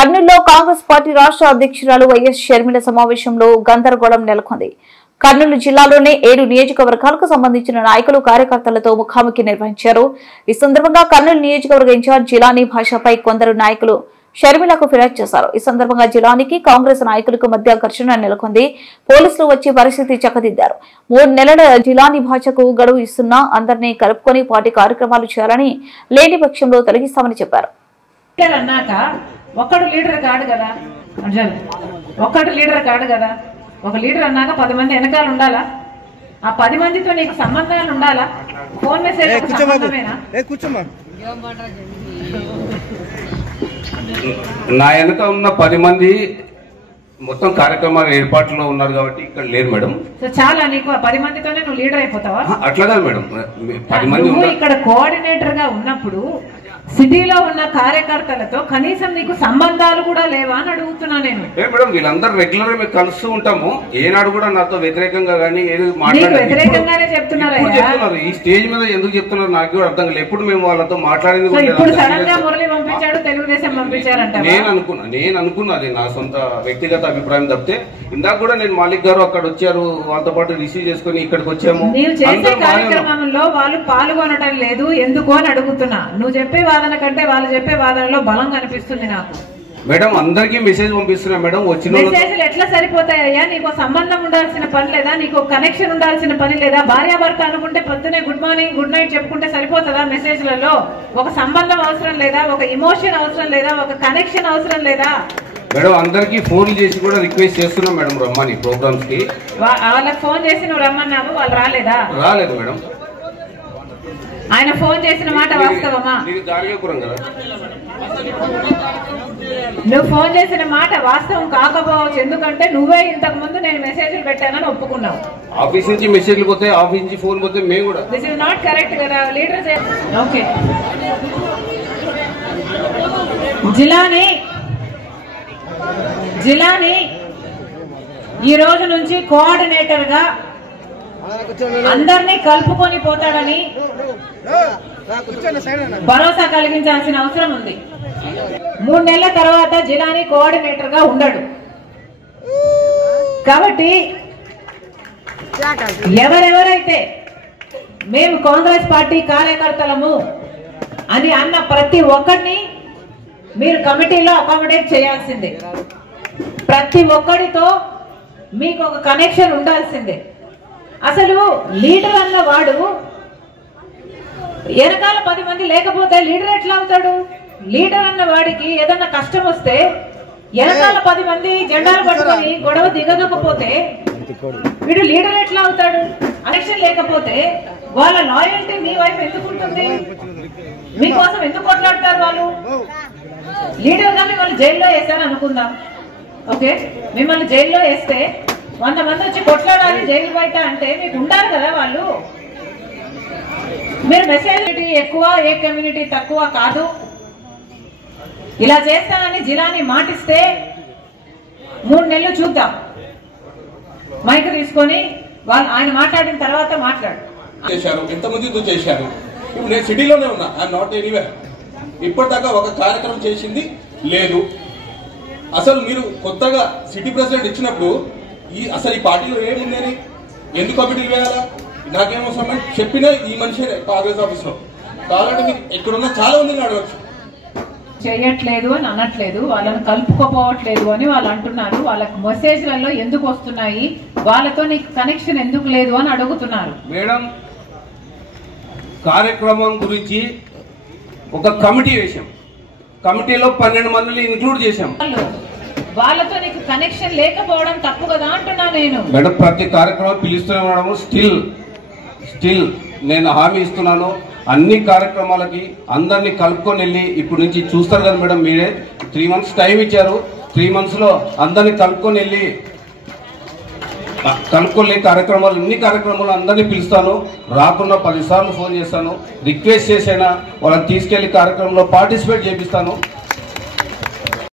కర్నూలులో కాంగ్రెస్ పార్టీ రాష్ట్ర అధ్యక్షురాలు వైఎస్ షర్మిల సమావేశంలో గందరగోళం నెలకొంది. కర్నూలు జిల్లాలోనే 7 నియోజకవర్గాలకు సంబంధించిన నాయకులు కార్యకర్తలతో ముఖాముఖి నిర్వహించారు. ఈ సందర్భంగా కర్నూలు నియోజకవర్గ ఇన్ఛార్జ్ జిలానీ భాషపై కొందరు నాయకులు షర్మిలకు ఫిర్యాదు చేశారు. ఈ సందర్భంగా జిలానీకి కాంగ్రెస్ నాయకులకు మధ్య ఘర్షణ నెలకొంది. పోలీసులు వచ్చి పరిస్థితి చక్కదిద్దారు. 3 నెలల జిలానీ భాషకు గడువు ఇస్తున్నా అందరినీ కలుపుకొని పార్టీ కార్యక్రమాలు చేయాలని, లేని పక్షంలో తొలగిస్తామని చెప్పారు. ఒక్కడు లీడర్ కాడు కదా అర్జున్, ఒక్కడు లీడర్ కాడు కదా. ఒక లీడర్ అన్నాక 10 మంది వెనకాల ఉండాలా? ఆ 10 మందితో నీకు సంబంధాలు ఉండాలా? ఫోన్ మెసేజ్ సంబంధమేనా? నా వెనక ఉన్న 10 మంది మొత్తం కార్యక్రమాల ఏర్పాట్లో ఉన్నారు కాబట్టి ఇక్కడ లేరు మేడం. చాలా నీకు 10 మందితోనే నువ్వు లీడర్ అయిపోతావా? అట్లా కాదు మేడం, 10 మంది ఇక్కడ కోఆర్డినేటర్ గా ఉన్నప్పుడు సిటీలో ఉన్న కార్యకర్తలతో కనీసం నీకు సంబంధాలు కూడా లేవా అని అడుగుతున్నా నేను. మేడం వీళ్ళందరూ రెగ్యులర్ గా కలుస్తూ ఉంటాము. ఏనాడు కూడా నాతో వ్యతిరేకంగా కానీ ఏది వ్యతిరేకంగానే చెప్తున్నారు. ఈ స్టేజ్ మీద ఎందుకు చెప్తున్నారు నాకు కూడా అర్థం కాలేదు. ఎప్పుడు మేము వాళ్ళతో మాట్లాడింది ఇప్పుడు సడన్ గా మురళి పంపించాడు, తెలుగుదేశం పంపించారంట. నేను అనుకున్నా అది నా సొంత వ్యక్తిగత అభిప్రాయం తప్పితే. ఇందాక కూడా నేను మాలిక్ గారు అక్కడ వచ్చారు, వాళ్ళతో పాటు రిసీవ్ చేసుకుని ఇక్కడికి వచ్చాము. నీవు చేసే కార్యక్రమంలో వాళ్ళు పాల్గొనడం లేదు ఎందుకు అని అడుగుతున్నా. నువ్వు చెప్పే వాదన కంటే వాళ్ళు చెప్పే వాదనలో బలం కనిపిస్తుంది నాకు. మేడం అందరికీ మెసేజ్ పంపిస్తున్నా మేడం. వచ్చిన మెసేజ్లు ఎట్లా సరిపోతాయ్యా? నీకు సంబంధం ఉండాల్సిన పని లేదా? నీకు కనెక్షన్ ఉండాల్సిన పని లేదా? భార్యాభర్త అనుకుంటే పొద్దునే గుడ్ మార్నింగ్ గుడ్ నైట్ చెప్పుకుంటే సరిపోతుందా? మెసేజ్లలో ఒక సంబంధం అవసరం లేదా? ఒక ఇమోషన్ అవసరం లేదా? ఒక కనెక్షన్ అవసరం లేదా? మేడం అందరికి ఫోన్ చేసి కూడా రిక్వెస్ట్ చేస్తున్నాం మేడం రమ్మని ప్రోగ్రామ్స్ కి. వాళ్ళకి ఫోన్ చేసి నువ్వు రమ్మన్నావు, వాళ్ళు రాలేదా? రాలేదు మేడం. ఆయన ఫోన్ చేసిన మాట వాస్తవమా? నువ్వు ఫోన్ చేసిన మాట వాస్తవం కాకపోవచ్చు, ఎందుకంటే నువ్వే ఇంతకు ముందు నేను మెసేజ్లు పెట్టానని ఒప్పుకున్నావు. ఆఫీస్ నుంచి మెసేజ్లు పోతే, ఆఫీస్ నుంచి ఫోన్ పోతే మేము కూడా దిస్ ఇస్ నాట్ కరెక్ట్ కదా లీడర్. ఓకే జిలానీ ఈ రోజు నుంచి కోఆర్డినేటర్ గా అందరినీ కలుపుకొని పోతాడని భరోసా కలిగించాల్సిన అవసరం ఉంది. 3 నెలల తర్వాత జిలానీ కోఆర్డినేటర్ గా ఉండడు కాబట్టి ఎవరెవరైతే మేము కాంగ్రెస్ పార్టీ కార్యకర్తలము అని అన్న ప్రతి ఒక్కరిని మీరు కమిటీలో అకామిడేట్ చేయాల్సిందే. ప్రతి ఒక్కరితో మీకు ఒక కనెక్షన్ ఉండాల్సిందే. అసలు లీడర్ అన్న వాడు వెనకాల 10 మంది లేకపోతే లీడర్ ఎట్లా అవుతాడు? లీడర్ అన్న వాడికి ఏదన్నా కష్టం వస్తే వెనకాల 10 మంది జెండాలు పట్టుకొని గొడవ దిగకపోతే వీడు లీడర్ ఎట్లా అవుతాడు? కనెక్షన్ లేకపోతే వాళ్ళ లాయల్టీ మీ వైపు ఎందుకు ఉంటుంది? మీకోసం ఎందుకు కొట్లాడతారు వాళ్ళు? లీడర్ గా మిమ్మల్ని జైల్లో వేసారు అనుకుందాం. ఓకే, మిమ్మల్ని జైల్లో వేస్తే 100 మంది వచ్చి కొట్లాడాలి జైలు బయట అంటే మీకు ఉండాలి కదా వాళ్ళు. మీరు మెసేజ్ ఎక్కువ, ఏ కమ్యూనిటీ తక్కువ కాదు. ఇలా చేస్తానని జిలానీ మాటిస్తే 3 నెలలు చూద్దాం. మైక్ తీసుకొని ఆయన మాట్లాడిన తర్వాత మాట్లాడు. ఎంతమందితో చేశారు? ఇప్పుడు నేను సిటీలోనే ఉన్నా, ఐఎమ్ నాట్ ఎనీవేర్. ఇప్పటిదాకా ఒక కార్యక్రమం చేసింది లేదు. అసలు మీరు కొత్తగా సిటీ ప్రెసిడెంట్ ఇచ్చినప్పుడు అసలు ఈ పార్టీలో ఏముందని ఎందుకు కమిటీలు వేయాలా? నాకేమవసరం చెప్పినా ఈ మనిషి కాంగ్రెస్ ఆఫీస్ లో కావాలంటే మీకు ఇక్కడున్న చాలా మందిని అడగచ్చు. చేయట్లేదు అని అనట్లేదు, వాళ్ళని కలుపుకోపోవట్లేదు అని వాళ్ళు అంటున్నారు. వాళ్ళకి మెసేజ్లలో ఎందుకు వస్తున్నాయి, వాళ్ళతో నీకు కనెక్షన్ ఎందుకు లేదు అని అడుగుతున్నారు. మేడం కార్యక్రమం గురించి ఒక కమిటీ వేసాం. కమిటీలో 12 మందిని ఇంక్లూడ్ చేశాం. వాళ్ళతో నీకు కనెక్షన్ లేకపోవడం తప్పు కదా అంటున్నా నేను. మేడం ప్రతి కార్యక్రమం పిలుస్తూనే ఉన్నాము. స్టిల్ నేను హామీ ఇస్తున్నాను, అన్ని కార్యక్రమాలకి అందరినీ కలుపుకొని వెళ్ళి ఇప్పుడు నుంచి చూస్తారు కదా మేడం. మీరే 3 మంత్స్ టైం ఇచ్చారు. 3 మంత్స్ లో అందరినీ కలుపుకొని వెళ్ళి కార్యక్రమాలు, అన్ని కార్యక్రమాలు అందరినీ పిలుస్తాను. రాకుండా 10 సార్లు ఫోన్ చేస్తాను, రిక్వెస్ట్ చేసైనా వాళ్ళని తీసుకెళ్లి కార్యక్రమంలో పార్టిసిపేట్ చేపిస్తాను.